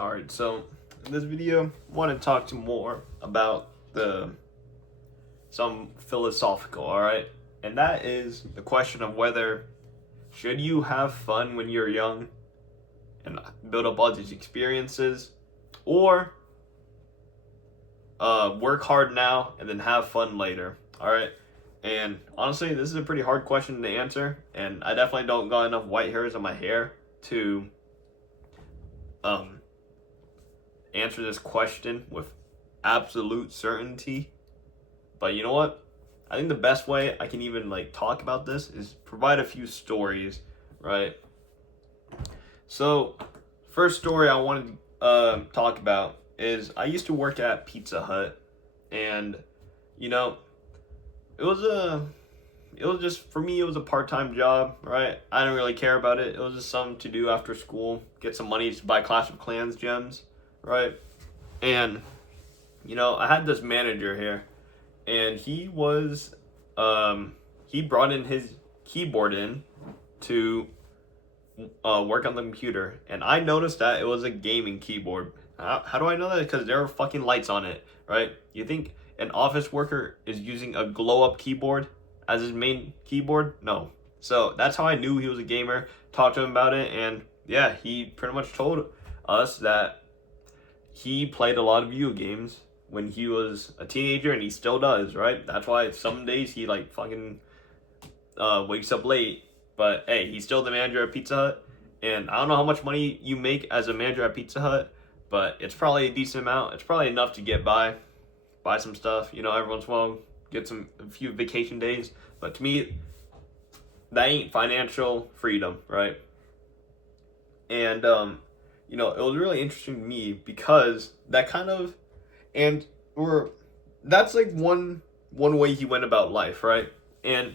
Alright, so in this video, I want to talk to more about some philosophical, alright? And that is the question of whether should you have fun when you're young and build up all these experiences, or work hard now and then have fun later, alright? And honestly, this is a pretty hard question to answer, and I definitely don't got enough white hairs on my hair to answer this question with absolute certainty. But you know what? I think the best way I can even talk about this is provide a few stories, right? So, first story I wanted to talk about is I used to work at Pizza Hut, and it was just, for me, it was a part-time job, right? I didn't really care about it. It was just something to do after school, get some money to buy Clash of Clans gems, right? And I had this manager here, and he brought in his keyboard in to work on the computer, and I noticed that it was a gaming keyboard. How do I know that? Because there are fucking lights on it, right? You think an office worker is using a glow-up keyboard as his main keyboard? No. So that's how I knew he was a gamer. Talked to him about it, and yeah, he pretty much told us that he played a lot of video games when he was a teenager, and he still does, right? That's why some days he fucking wakes up late. But hey, he's still the manager at Pizza Hut, and I don't know how much money you make as a manager at Pizza Hut, but it's probably a decent amount. It's probably enough to get by, buy some stuff, every once in a while, get a few vacation days. But to me, that ain't financial freedom, right? And it was really interesting to me because that kind of, that's one way he went about life, right? And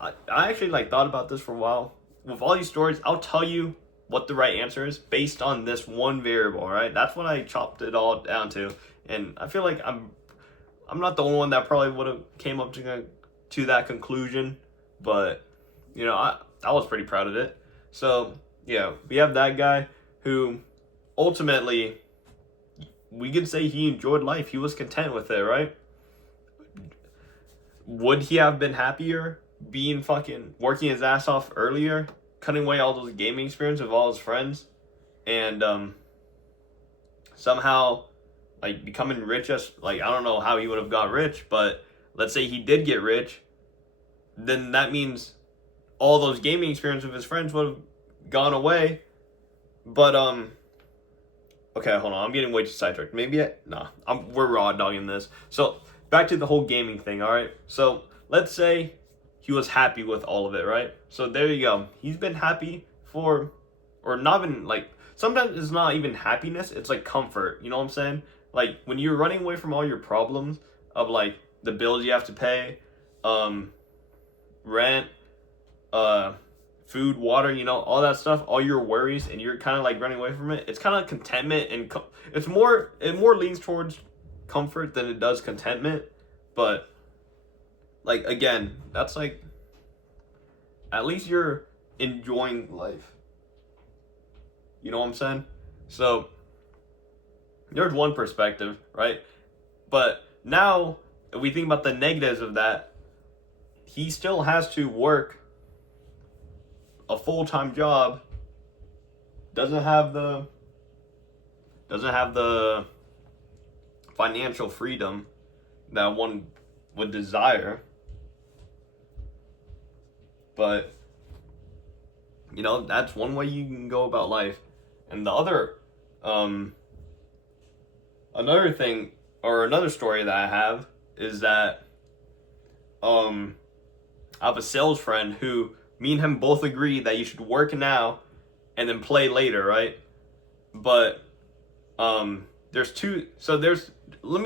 I actually thought about this for a while. With all these stories, I'll tell you what the right answer is based on this one variable, right? That's what I chopped it all down to, and I feel like I'm not the only one that probably would have came up to that conclusion, but I was pretty proud of it. So yeah, we have that guy who ultimately we could say he enjoyed life. He was content with it, right? Would he have been happier being working his ass off earlier, cutting away all those gaming experiences with all his friends, and somehow becoming rich? I don't know how he would have got rich, but let's say he did get rich, then that means all those gaming experiences with his friends would have gone away. But okay, hold on, I'm getting way too sidetracked. We're raw dogging this. So back to the whole gaming thing, all right? So let's say he was happy with all of it, right? So there you go. He's been happy or not even sometimes it's not even happiness, it's comfort. You know what I'm saying? When you're running away from all your problems of the bills you have to pay, rent, food, water, all that stuff, all your worries, and you're kind of running away from it. It's kind of contentment, and it more leans towards comfort than it does contentment. But again, that's at least you're enjoying life. You know what I'm saying? So there's one perspective, right? But now if we think about the negatives of that, he still has to work a full-time job, doesn't have the financial freedom that one would desire. But that's one way you can go about life. And the other another thing, or another story that I have, is that I have a sales friend who, me and him both agree that you should work now and then play later, right? But let me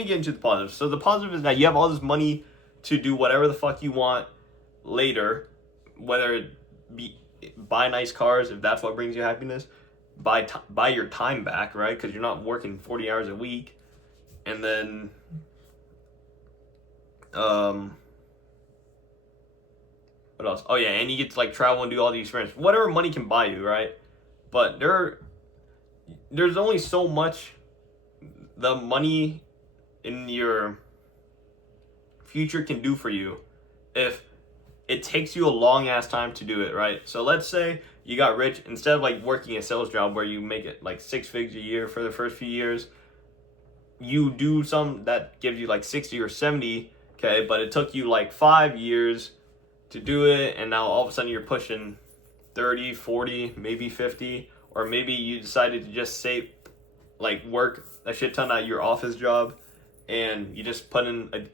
get into the positive. So the positive is that you have all this money to do whatever the fuck you want later, whether it be buy nice cars, if that's what brings you happiness, buy your time back, right? Because you're not working 40 hours a week. And then what else? Oh yeah, and you get to travel and do all these experiences, whatever money can buy you, right? But there's only so much the money in your future can do for you if it takes you a long ass time to do it, right? So let's say you got rich, instead of like working a sales job where you make it like 6 figures a year for the first few years, you do some that gives you like 60 or 70, okay, but it took you like 5 years to do it, and now all of a sudden you're pushing 30, 40, maybe 50, or maybe you decided to just save, like work a shit ton at your office job, and you just put in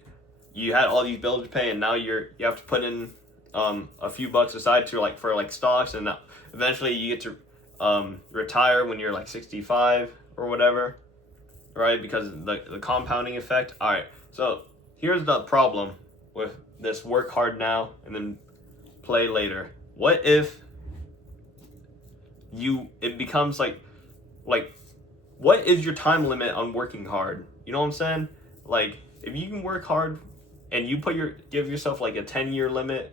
you had all these bills to pay, and now you have to put in a few bucks aside to like for like stocks, and eventually you get to retire when you're like 65 or whatever, right? Because the compounding effect. All right, so here's the problem with this: work hard now and then play later. What if it becomes like what is your time limit on working hard? You know what I'm saying? Like, if you can work hard and you give yourself like a 10-year limit,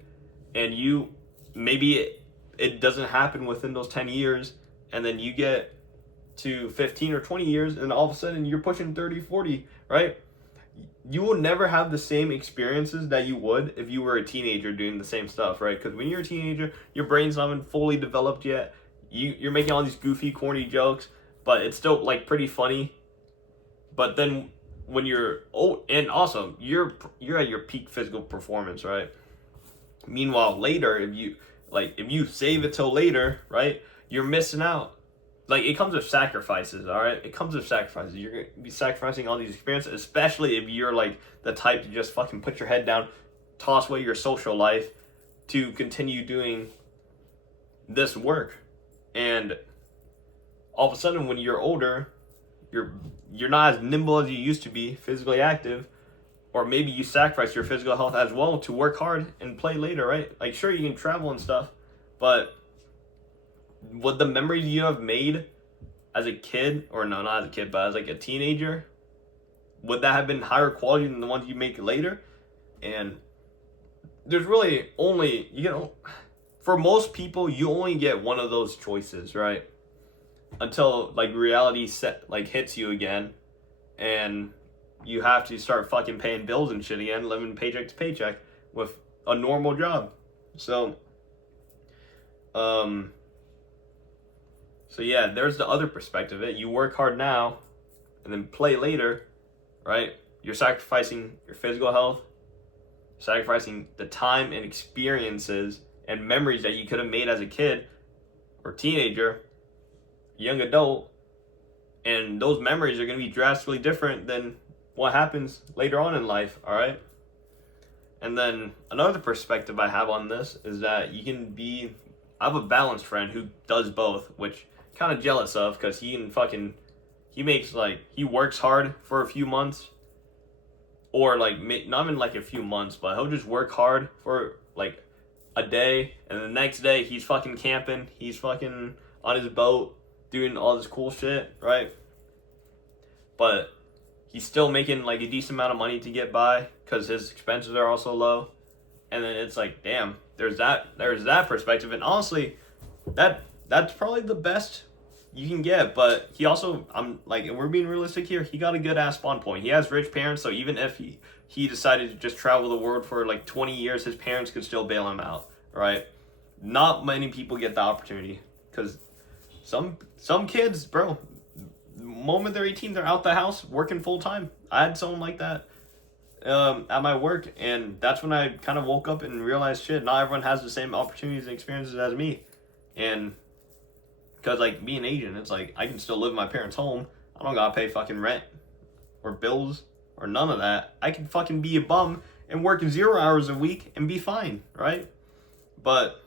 and maybe it doesn't happen within those 10 years, and then you get to 15 or 20 years, and all of a sudden you're pushing 30, 40, right? You will never have the same experiences that you would if you were a teenager doing the same stuff, right? Because when you're a teenager, your brain's not even fully developed yet. You're making all these goofy, corny jokes, but it's still like pretty funny. But then when you're old, and also you're at your peak physical performance, right? Meanwhile, later, if you save it till later, right, you're missing out. Like, it comes with sacrifices, all right? It comes with sacrifices. You're going to be sacrificing all these experiences, especially if you're, like, the type to just fucking put your head down, toss away your social life to continue doing this work. And all of a sudden, when you're older, you're not as nimble as you used to be, physically active, or maybe you sacrifice your physical health as well to work hard and play later, right? Like, sure, you can travel and stuff, but would the memories you have made as a kid, or no, not as a kid, but as like a teenager, would that have been higher quality than the ones you make later? And there's really only, for most people, you only get one of those choices, right? Until like reality hits you again, and you have to start fucking paying bills and shit again, living paycheck to paycheck with a normal job. So yeah, there's the other perspective of it. You work hard now and then play later, right? You're sacrificing your physical health, sacrificing the time and experiences and memories that you could have made as a kid or teenager, young adult, and those memories are going to be drastically different than what happens later on in life, all right? And then another perspective I have on this is that I have a balanced friend who does both, which kind of jealous of, because he works hard for a few months, or like not even like a few months, but he'll just work hard for like a day, and the next day he's fucking camping, he's fucking on his boat doing all this cool shit, right? But he's still making like a decent amount of money to get by because his expenses are also low. And then it's like, damn, there's that perspective. And honestly, that's probably the best you can get. But he also, and we're being realistic here, he got a good ass spawn point. He has rich parents, so even if he decided to just travel the world for like 20 years, his parents could still bail him out, right? Not many people get the opportunity, because some kids, bro, the moment they're 18, they're out the house working full time. I had someone like that at my work, and that's when I kind of woke up and realized, shit, not everyone has the same opportunities and experiences as me. And because like being Asian, it's like I can still live in my parents' home. I don't gotta pay fucking rent or bills or none of that. I can fucking be a bum and work 0 hours a week and be fine, right? But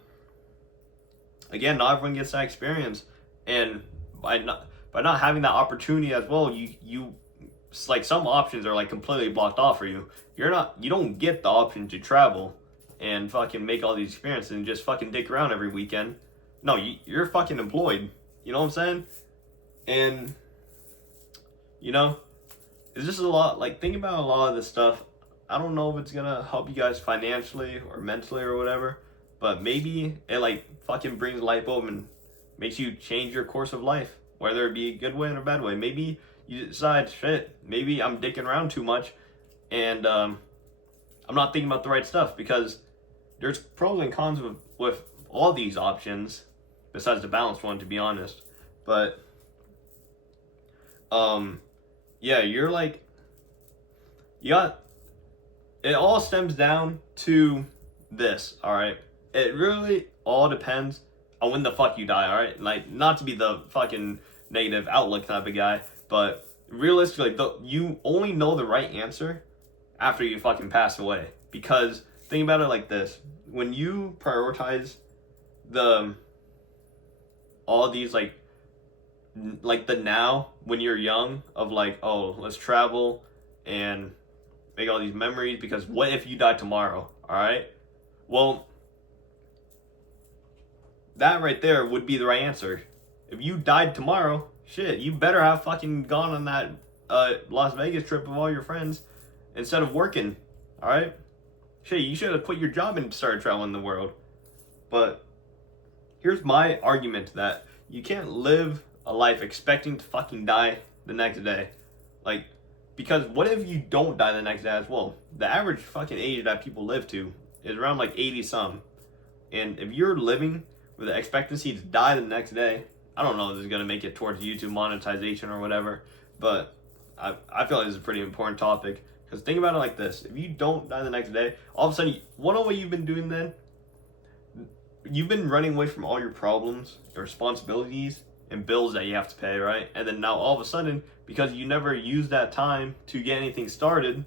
again, not everyone gets that experience, and by not having that opportunity as well, you like some options are like completely blocked off for you. You don't get the option to travel and fucking make all these experiences and just fucking dick around every weekend. No, you're fucking employed. You know what I'm saying? And it's just a lot. Like, think about a lot of this stuff. I don't know if it's gonna help you guys financially or mentally or whatever, but maybe it like fucking brings a light bulb and makes you change your course of life. whether it be a good way or a bad way. Maybe you decide, shit, maybe I'm dicking around too much, and I'm not thinking about the right stuff, because there's pros and cons with all these options, besides the balanced one, to be honest. But yeah, you're like, you got, it all stems down to this, all right? It really all depends on when the fuck you die, all right? Like, not to be the fucking negative outlook type of guy, but realistically, you only know the right answer after you fucking pass away. Because think about it like this: when you prioritize the all these like the now, when you're young, of like, oh, let's travel and make all these memories, because what if you die tomorrow? All right, well, that right there would be the right answer. If you died tomorrow, shit, you better have fucking gone on that Las Vegas trip with all your friends instead of working. All right, shit, you should have quit your job and started traveling the world. But here's my argument to that: you can't live a life expecting to fucking die the next day. Like, because what if you don't die the next day as well? The average fucking age that people live to is around like 80 some. And if you're living with the expectancy to die the next day, I don't know if this is going to make it towards YouTube monetization or whatever, but I feel like this is a pretty important topic. Because think about it like this: if you don't die the next day, all of a sudden, what know what you've been doing then? You've been running away from all your problems, your responsibilities, and bills that you have to pay, right? And then now all of a sudden, because you never used that time to get anything started,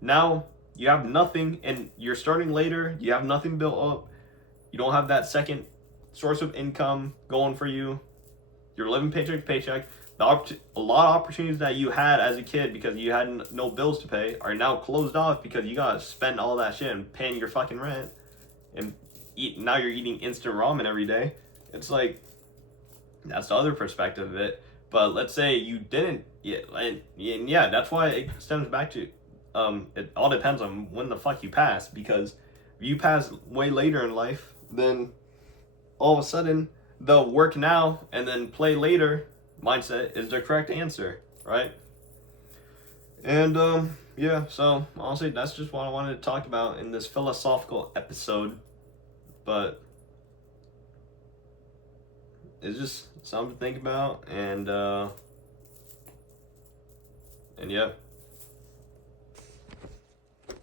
now you have nothing, and you're starting later, you have nothing built up, you don't have that second source of income going for you, you're living paycheck to paycheck. A lot of opportunities that you had as a kid because you had no bills to pay are now closed off because you gotta spend all that shit and paying your fucking rent, and now you're eating instant ramen every day. It's like, that's the other perspective of it. But let's say you didn't, and yeah, that's why it stems back to it all depends on when the fuck you pass. Because if you pass way later in life, then all of a sudden the work now and then play later mindset is the correct answer, right? And yeah, so honestly, that's just what I wanted to talk about in this philosophical episode. But it's just something to think about, and yeah.